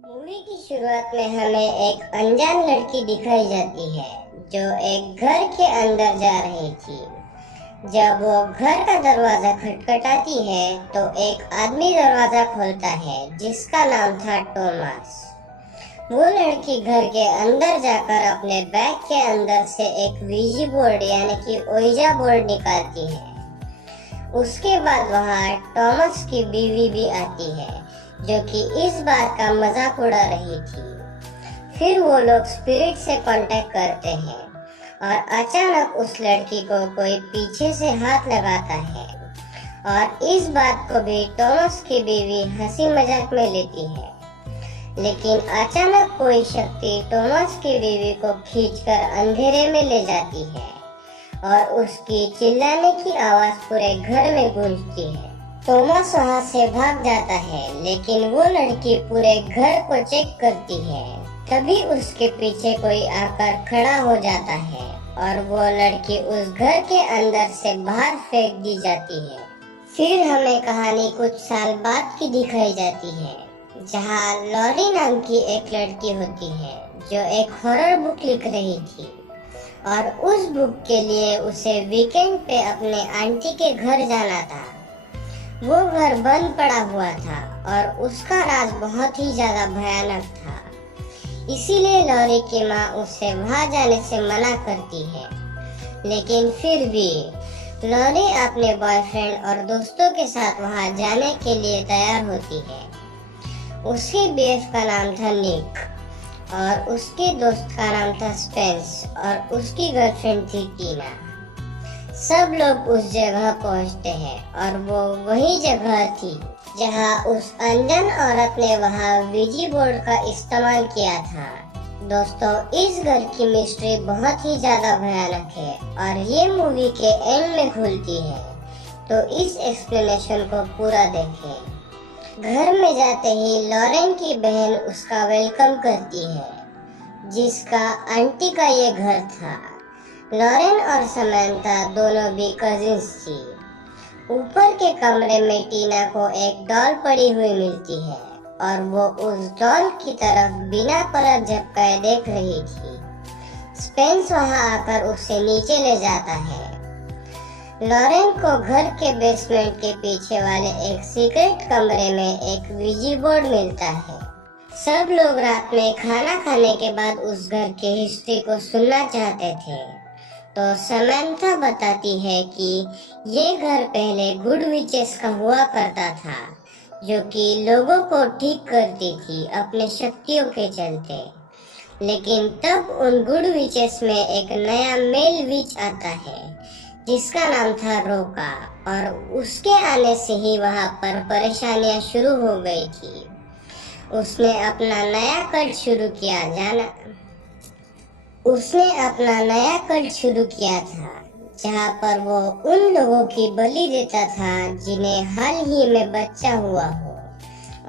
Movie की शुरुआत में हमें एक अनजान लड़की दिखाई जाती है जो एक घर के अंदर जा रही थी। जब वो घर का दरवाजा खटखटाती है तो एक आदमी दरवाजा खोलता है जिसका नाम था टॉमस। वो लड़की घर के अंदर जाकर अपने बैग के अंदर से एक वीजी बोर्ड यानी कि ओइजा बोर्ड निकालती है। उसके बाद वहाँ टॉमस की बीवी भी आती है जो कि इस बात का मजाक उड़ा रही थी। फिर वो लोग स्पिरिट से कांटेक्ट करते हैं और अचानक उस लड़की को कोई पीछे से हाथ लगाता है और इस बात को भी टॉमस की बीवी हंसी मजाक में लेती है। लेकिन अचानक कोई शक्ति टॉमस की बीवी को खींचकर अंधेरे में ले जाती है और उसकी चिल्लाने की आवाज पूरे घर में गूंजती है। टॉमस वहाँ से भाग जाता है लेकिन वो लड़की पूरे घर को चेक करती है। तभी उसके पीछे कोई आकर खड़ा हो जाता है और वो लड़की उस घर के अंदर से बाहर फेंक दी जाती है। फिर हमें कहानी कुछ साल बाद की दिखाई जाती है जहाँ लॉरी नाम की एक लड़की होती है जो एक हॉरर बुक लिख रही थी और उस बुक के लिए उसे वीकेंड पे अपने आंटी के घर जाना था। वो घर बंद पड़ा हुआ था और उसका राज बहुत ही ज्यादा भयानक था, इसीलिए लॉरी की माँ उसे वहां जाने से मना करती है। लेकिन फिर भी लॉरी अपने बॉयफ्रेंड और दोस्तों के साथ वहां जाने के लिए तैयार होती है। उसके बीएफ का नाम था निक और उसके दोस्त का नाम था स्पेंस और उसकी गर्लफ्रेंड थी टीना। सब लोग उस जगह पहुंचते हैं और वो वही जगह थी जहां उस अनजान औरत ने वहां वीजी बोर्ड का इस्तेमाल किया था। दोस्तों, इस घर की मिस्ट्री बहुत ही ज्यादा भयानक है और ये मूवी के एंड में खुलती है, तो इस एक्सप्लेनेशन को पूरा देखें। घर में जाते ही लॉरेन की बहन उसका वेलकम करती है जिसका आंटी का ये घर था। लॉरेन और समंथा दोनों भी कजिन्स थी। ऊपर के कमरे में टीना को एक डॉल पड़ी हुई मिलती है और वो उस डॉल की तरफ बिना परत झपकाए देख रही थी। स्पेंस वहां आकर उसे नीचे ले जाता है। लॉरेन को घर के बेसमेंट के पीछे वाले एक सीक्रेट कमरे में एक वीजी बोर्ड मिलता है। सब लोग रात में खाना खाने के बाद उस घर की हिस्ट्री को सुनना चाहते थे, तो समंथा बताती है कि ये घर पहले गुड विचेस का हुआ करता था जो कि लोगों को ठीक करती थी अपने शक्तियों के चलते। लेकिन तब उन गुड विचेस में एक नया मेल विच आता है जिसका नाम था रोका और उसके आने से ही वहां पर परेशानियां शुरू हो गई थी। उसने अपना नया कल्ट शुरू किया था जहां पर वो उन लोगों की बलि देता था जिन्हें हाल ही में बच्चा हुआ हो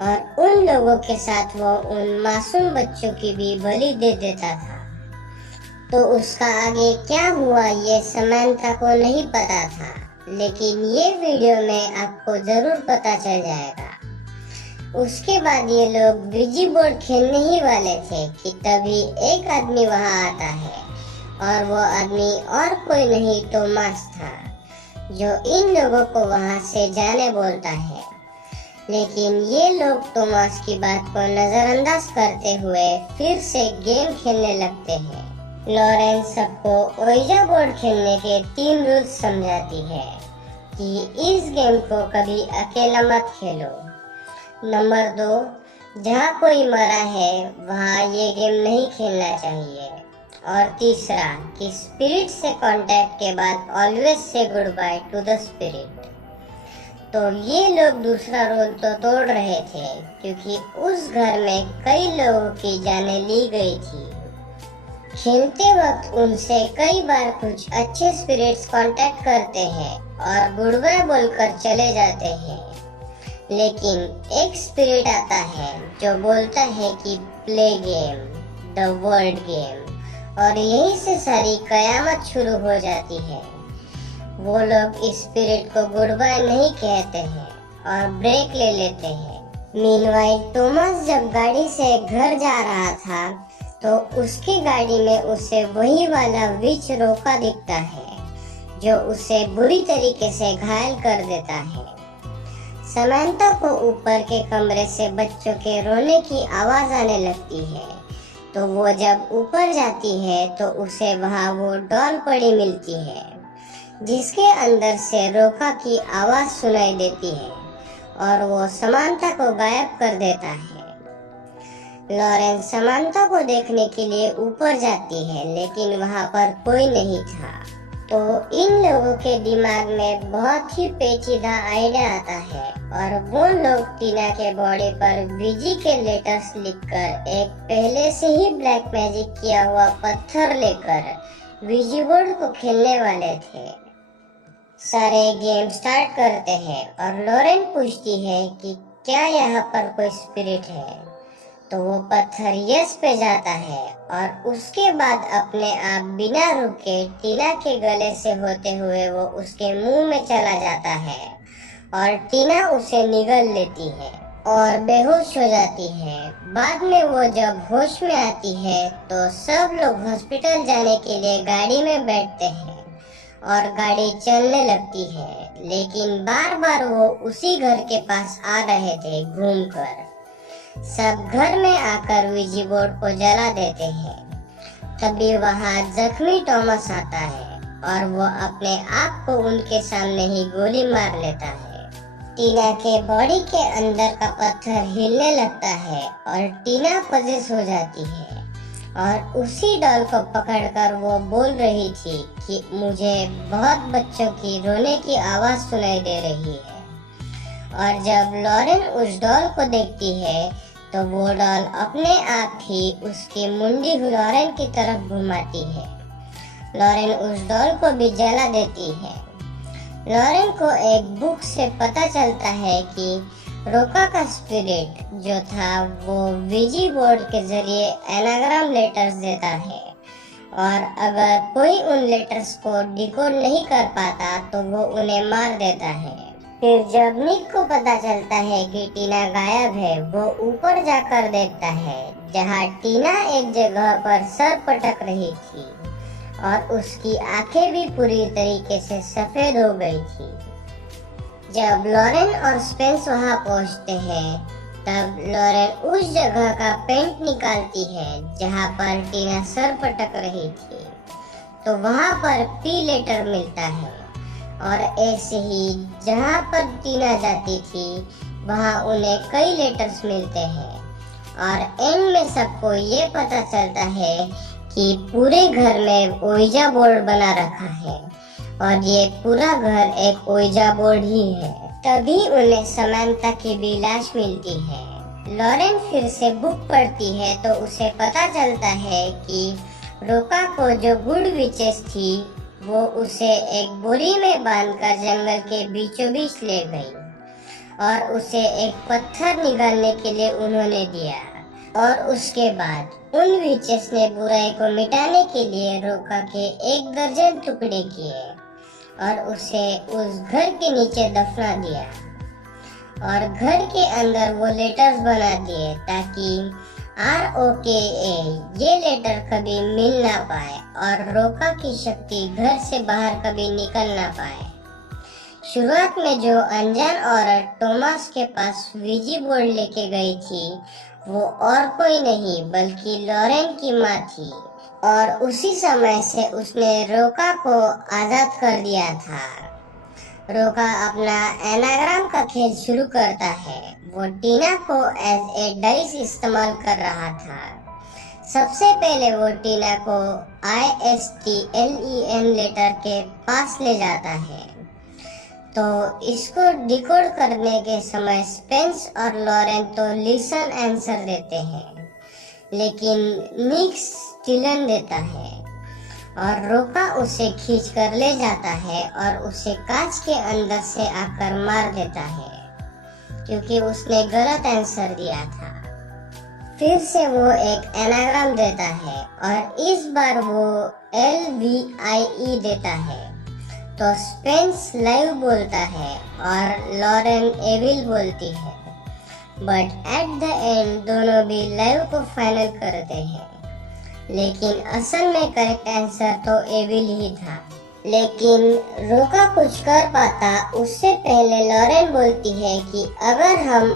और उन लोगों के साथ वो उन मासूम बच्चों की भी बलि दे देता था। तो उसका आगे क्या हुआ ये समंथा को नहीं पता था, लेकिन ये वीडियो में आपको जरूर पता चल जाएगा। उसके बाद ये लोग वीजी बोर्ड खेलने ही वाले थे कि तभी एक आदमी वहां आता है और वो आदमी और कोई नहीं टॉमस था जो इन लोगों को वहां से जाने बोलता है। लेकिन ये लोग टॉमस की बात को नजरअंदाज करते हुए फिर से गेम खेलने लगते हैं। लॉरेन सबको ओइजा बोर्ड खेलने के 3 रूल्स समझाती है कि इस गेम को कभी अकेला मत खेलो। नंबर 2, जहाँ कोई मरा है वहाँ ये गेम नहीं खेलना चाहिए। और तीसरा कि स्पिरिट से कांटेक्ट के बाद always say good by two the spirit. तो ये लोग दूसरा रूल तो तोड़ रहे थे क्योंकि उस घर में कई लोगों की जानें ली गई थी। खेलते वक्त उनसे कई बार कुछ अच्छे स्पिरिट्स कांटेक्ट करते हैं और गुड बाय बोलकर चले जाते हैं। लेकिन एक स्पिरिट आता है जो बोलता है कि play game, the world game, और यहीं से सारी कयामत शुरू हो जाती है। वो लोग इस स्पिरिट को गुड बाय नहीं कहते हैं और ब्रेक ले लेते हैं। मीनवाइल टॉमस जब गाड़ी से घर जा रहा था तो उसकी गाड़ी में उसे वही वाला विच रोका दिखता है जो उसे बुरी तरीके से घायल कर देता है। समांथा को ऊपर के कमरे से बच्चों के रोने की आवाज आने लगती है, तो वो जब ऊपर जाती है तो उसे वहाँ वो डॉल पड़ी मिलती है जिसके अंदर से रोका की आवाज सुनाई देती है और वो समांथा को गायब कर देता है। लॉरेन समांथा को देखने के लिए ऊपर जाती है लेकिन वहाँ पर कोई नहीं था। तो इन लोगों के दिमाग में बहुत ही पेचीदा आइडिया आता है और वो लोग टीना के बॉडी पर विजी के लेटर्स लिखकर एक पहले से ही ब्लैक मैजिक किया हुआ पत्थर लेकर विजी बोर्ड को खेलने वाले थे। सारे गेम स्टार्ट करते हैं और लॉरेन पूछती है कि क्या यहाँ पर कोई स्पिरिट है, तो वो पत्थर यस पे जाता है और उसके बाद अपने आप बिना रुके टीना के गले से होते हुए वो उसके मुंह में चला जाता है और टीना उसे निगल लेती है और बेहोश हो जाती है। बाद में वो जब होश में आती है तो सब लोग हॉस्पिटल जाने के लिए गाड़ी में बैठते हैं और गाड़ी चलने लगती है, लेकिन बार बार वो उसी घर के पास आ रहे थे घूमकर। सब घर में आकर विजी बोर्ड को जला देते हैं। तभी वहाँ जख्मी टॉमस आता है और वो अपने आप को उनके सामने ही गोली मार लेता है। टीना के बॉडी के अंदर का पत्थर हिलने लगता है और टीना पजेस हो जाती है और उसी डॉल को पकड़कर वो बोल रही थी कि मुझे बहुत बच्चों की रोने की आवाज सुनाई दे रही है। और जब लॉरेन उस डॉल को देखती है तो वो डॉल अपने आप ही उसकी मुंडी लॉरेन की तरफ घुमाती है। लॉरेन उस डॉल को भी जला देती है। लॉरेन को एक बुक से पता चलता है कि रोका का स्पिरिट जो था वो विजी बोर्ड के जरिए एनाग्राम लेटर्स देता है और अगर कोई उन लेटर्स को डिकोड नहीं कर पाता तो वो उन्हें मार देता है। फिर जब निक को पता चलता है कि टीना गायब है, वो ऊपर जाकर देखता है जहाँ टीना एक जगह पर सर पटक रही थी और उसकी आंखें भी पूरी तरीके से सफेद हो गई थी। जब लॉरेन और स्पेंस वहां पहुंचते हैं तब लॉरेन उस जगह का पेंट निकालती है जहां पर टीना सर पटक रही थी, तो वहां पर पी लेटर मिलता है और ऐसे ही जहां पर टीना जाती थी वहां उन्हें कई लेटर्स मिलते हैं और एंड में सबको ये पता चलता है कि पूरे घर में ओइजा बोर्ड बना रखा है और ये पूरा घर एक ओइजा बोर्ड ही है। तभी उन्हें समांथा की भी लाश मिलती है। लॉरेन फिर से बुक पढ़ती है तो उसे पता चलता है कि रोका को जो गुड विचेस थी वो उसे एक बोरी में बांधकर जंगल के बीचों बीच ले गई और उसे एक पत्थर निकालने के लिए उन्होंने दिया और उसके बाद उन विचेस ने बुराई को मिटाने के लिए रोका के 1 दर्जन टुकड़े किए और उसे उस घर के नीचे दफना दिया और घर के अंदर वो लेटर्स बना दिए ताकि ROKA ये लेटर कभी मिल ना पाए और रोका की शक्ति घर से बाहर कभी निकल ना पाए। शुरुआत में जो अनजान औरत टॉमस के पास विजी बोर्ड लेके गई थी वो और कोई नहीं बल्कि लॉरेन की माँ थी और उसी समय से उसने रोका को आजाद कर दिया था। रोका अपना एनाग्राम का खेल शुरू करता है। वो टीना को एज ए डाइस इस्तेमाल कर रहा था। सबसे पहले वो टीना को ISTLEN लेटर के पास ले जाता है तो इसको डिकोड करने के समय स्पेंस और लॉरेन तो लिसन आंसर देते हैं लेकिन निक स्टिलन देता है और रोका उसे खींच कर ले जाता है और उसे कांच के अंदर से आकर मार देता है क्योंकि उसने गलत आंसर दिया था। फिर से वो एक एनाग्राम देता है और इस बार वो LVIE देता है तो स्पेंस लाइव बोलता है और लॉरेन एविल बोलती है। बट एट द एंड दोनों भी लाइव को फाइनल करते हैं, लेकिन असल में करेक्ट आंसर तो एविल ही था। लेकिन रोका कुछ कर पाता उससे पहले लॉरेन बोलती है कि अगर हम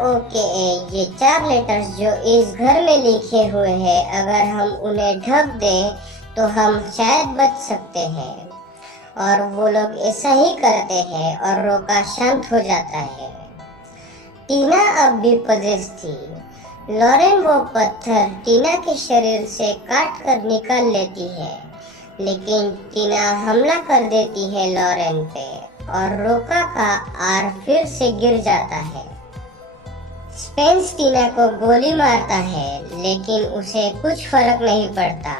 ROKA ये 4 लेटर्स जो इस घर में लिखे हुए हैं अगर हम उन्हें ढक दें तो हम शायद बच सकते हैं। और वो लोग ऐसा ही करते हैं और रोका शांत हो जाता है। टीना अब भी पजेस थी। लॉरेन वो पत्थर टीना के शरीर से काट कर निकाल लेती है, लेकिन टीना हमला कर देती है लॉरेन पे और रोका का आर फिर से गिर जाता है। स्पेंस टीना को गोली मारता है, लेकिन उसे कुछ फर्क नहीं पड़ता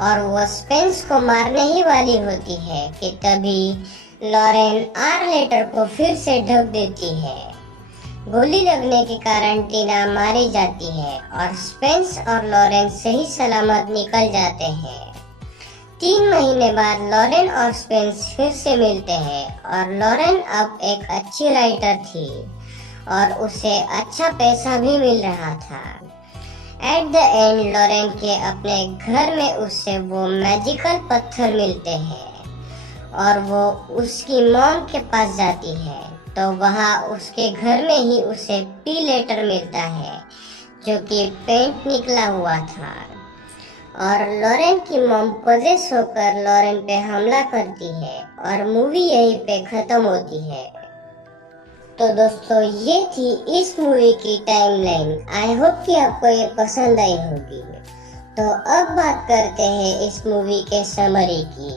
और वो स्पेंस को मारने ही वाली होती है कि तभी लॉरेन आर लेटर को फिर से ढक देती है। गोली लगने के कारण टीना मारी जाती है और स्पेंस और लॉरेन सही सलामत निकल जाते हैं। 3 महीने बाद लॉरेन और स्पेंस फिर से मिलते हैं और लॉरेन अब एक अच्छी राइटर थी और उसे अच्छा पैसा भी मिल रहा था। एट द एंड लॉरेन के अपने घर में उससे वो मैजिकल पत्थर मिलते हैं और वो उसकी मॉम के पास जाती है, तो वहाँ उसके घर में ही उसे पी लेटर मिलता है जो कि पेंट निकला हुआ था और लॉरेन की मॉम पजेस होकर लॉरेन पे हमला करती है और मूवी यहीं पे खत्म होती है। तो दोस्तों ये थी इस मूवी की टाइमलाइन। आई होप कि आपको ये पसंद आई होगी। तो अब बात करते हैं इस मूवी के समरी की।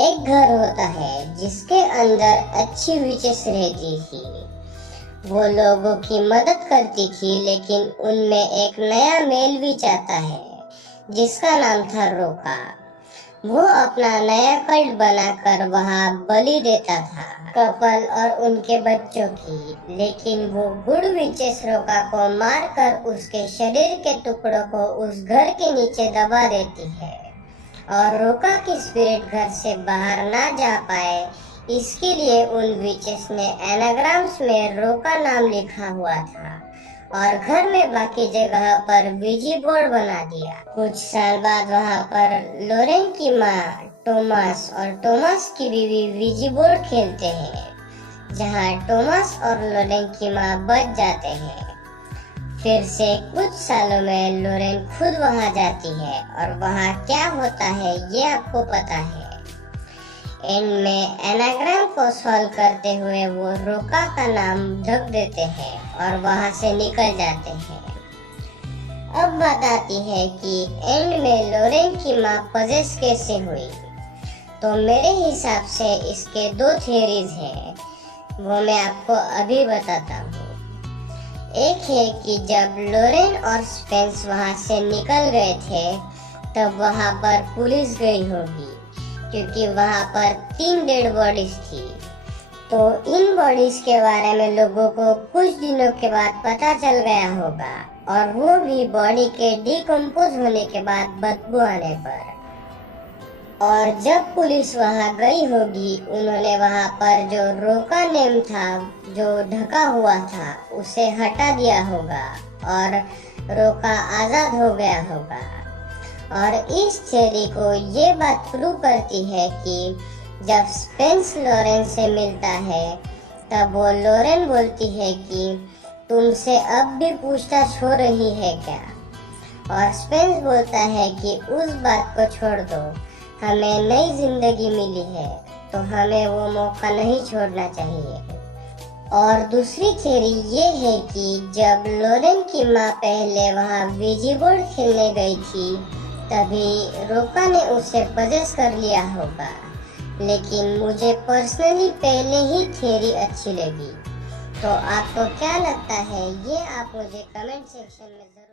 एक घर होता है जिसके अंदर अच्छी विचेस रहती थी। वो लोगों की मदद करती थी, लेकिन उनमें एक नया मेल भी आता है जिसका नाम था रोका। वो अपना नया कल्ट बनाकर वहाँ बलि देता था कपल और उनके बच्चों की, लेकिन वो गुड विचेस रोका को मारकर उसके शरीर के टुकड़ों को उस घर के नीचे दबा देती है और रोका की स्पिरिट घर से बाहर ना जा पाए, इसके लिए उन विचेस ने एनाग्राम्स में रोका नाम लिखा हुआ था और घर में बाकी जगह पर बीजी बोर्ड बना दिया। कुछ साल बाद वहाँ पर लॉरेन की माँ टोमास और टोमास की बीवी बीजी बोर्ड खेलते हैं, जहाँ टोमास और लॉरेन की माँ बच जाते हैं। फिर से कुछ सालों में लॉरेन खुद वहाँ जाती है और वहाँ क्या होता है ये आपको पता है। एंड में एनाग्राम को सॉल्व करते हुए वो रोका का नाम ढक देते हैं और वहाँ से निकल जाते हैं। अब बात आती है कि एंड में लॉरेन की माँ पजेस कैसे हुई। तो मेरे हिसाब से इसके 2 थियरीज हैं, वो मैं आपको अभी बताता हूँ। एक है कि जब लॉरेन और स्पेंस वहाँ से निकल गए थे तब वहाँ पर पुलिस गई होगी, क्योंकि वहाँ पर 3 डेड बॉडीज थी। तो इन बॉडीज के बारे में लोगों को कुछ दिनों के बाद पता चल गया होगा, और वो भी बॉडी के डिकम्पोज होने के बाद बदबू आने पर। और जब पुलिस वहाँ गई होगी, उन्होंने वहाँ पर जो रोका नेम था जो ढका हुआ था उसे हटा दिया होगा और रोका आजाद हो गया होगा। और इस थ्योरी को ये बात प्रूव करती है कि जब स्पेंस लॉरेन से मिलता है तब वो लॉरेन बोलती है कि तुमसे अब भी पूछताछ हो रही है क्या, और स्पेंस बोलता है कि उस बात को छोड़ दो, हमें नई जिंदगी मिली है तो हमें वो मौका नहीं छोड़ना चाहिए। और दूसरी थ्योरी ये है कि जब लॉरेन की माँ पहले वहाँ वीजी बोर्ड खेलने गई थी तभी रोका ने उसे पजेस कर लिया होगा, लेकिन मुझे पर्सनली पहले ही थ्योरी अच्छी लगी। तो आपको क्या लगता है ये आप मुझे कमेंट सेक्शन में जरूर